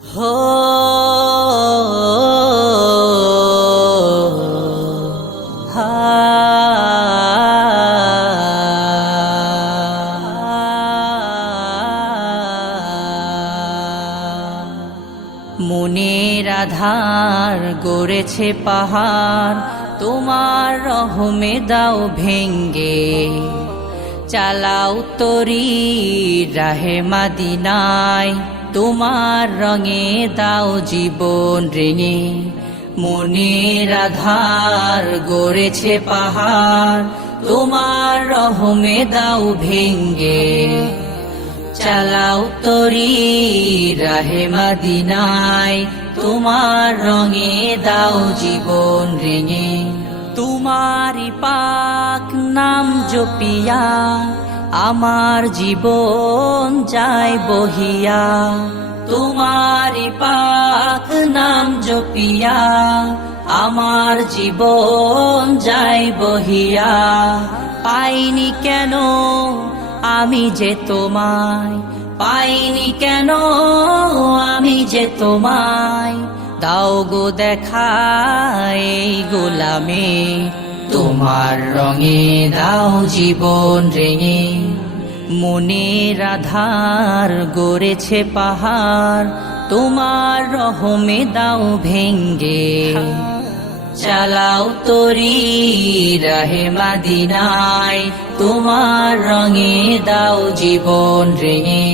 হো হা মনের আধার গড়েছে পাহাড়, তোমার রহমে দাও ভেঙ্গে। চালাও তরি রাহে মাদিনায়, তোমার রঙে দাও জীবন রেঙে। মনের আধার গড়েছে পাহাড়, তোমার রহমে দাও ভেঙ্গে। চালাও তরি রাহে মাদিনায়, তোমার রঙে দাও জীবন রেঙে। তোমারি পাক নাম জপিয়া আমার জীবন যায় বহিয়া। তোমারি পাক নাম জপিয়া আমার জীবন যায় বহিয়া। পাইনি কেন আমি যে তোমায়, পাইনি কেন আমি যে তোমায়। দাও গো দেখা এই গোলামে, তোমার রঙে দাও জীবন রেঙে। মনের আধার গড়েছে পাহাড়, তোমার রহমে দাও ভেঙ্গে। চালাও তরি রাহে মাদিনায়, তোমার রঙে দাও জীবন রেঙে।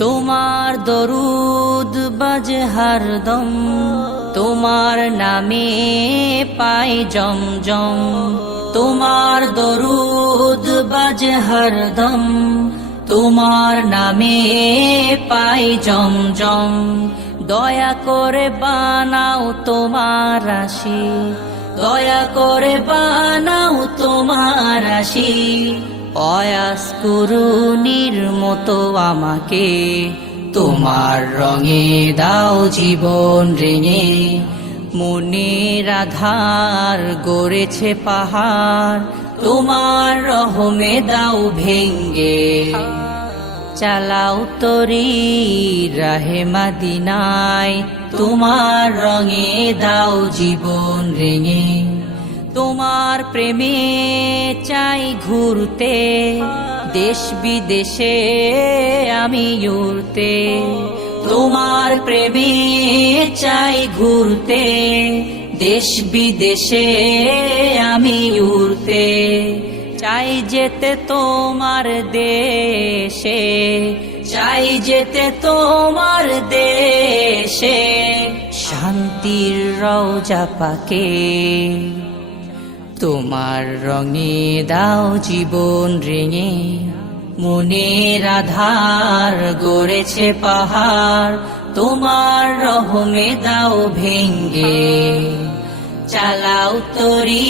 তোমার দরুদ বাজে হরদম, তোমার নামে পাই জমজম। তোমার দরুদ বাজে হরদম, তোমার নামে পাই জমজম। দয়া করে বানাও তোমার রাশি, দয়া করে বানাও তোমার রাশি। অয়াস কুরুনির মতো আমাকে, তোমার রঙে দাও জীবন রেঙে। মনের আধার গড়েছে পাহাড়, তোমার রহমে দাও ভেঙ্গে। চালাও তরি রাহে মাদিনায়, তোমার রঙে দাও জীবন রেঙে। তোমার প্রেমে চাই ঘুরতে, দেশ বিদেশে আমি উড়তে। তোমার প্রেমে চাই ঘুরতে, দেশ বিদেশে আমি উড়তে। চাই যেতে তোমার দেশে, চাই যেতে তোমার দেশে। শান্তির রওজা পাকে, তোমার রঙে দাও জীবন রেঙে। মনের আধার গড়েছে পাহাড়, তোমার রহমে দাও ভেঙ্গে। চালাও তরি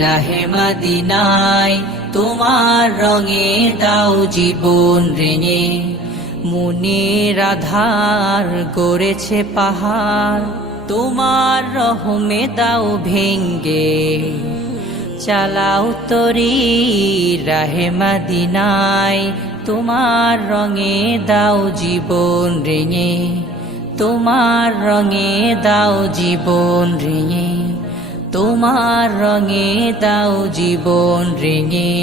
রাহে মাদিনায়, তোমার রঙে দাও জীবন রেঙে। মনের আধার গড়েছে পাহাড়, তোমার রহমে দাও ভেঙ্গে। চালাও তরি রাহে মাদিনায়, তোমার রঙে দাও জীবন রেঙে। তোমার রঙে দাও জীবন রেঙে, তোমার রঙে দাও জীবন রেঙে।